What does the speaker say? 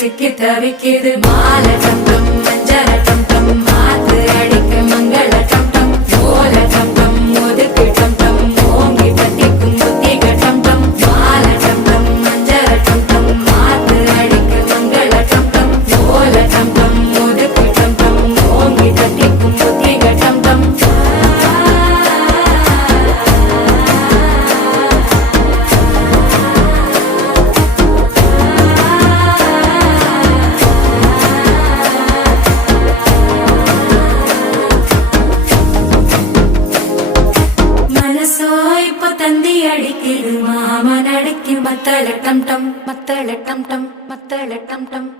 சிக்கி தவிக்குது மாலை டம் டம் மஞ்சள டம் டம் மாத்து அடிக்க மங்கள டம் டம் ஓல டம் டம் ஒதுக்கு டம் டம் ஓங்கி பத்திக்கும் புத்திக டம் டம் மாலை டம் டம் மஞ்சள டம் டம் மாத்து அடிக்க மங்கள டம் டம் ஓல டம் டம் ஒதுக்கு டம் டம் ஓங்கி பத்திக்கும் புத்திக டம் டம் தந்தி அடிக்குது மாமன் அடிக்கு மத்தள டம் டம் மத்தள டம் டம் மத்தள டம் டம்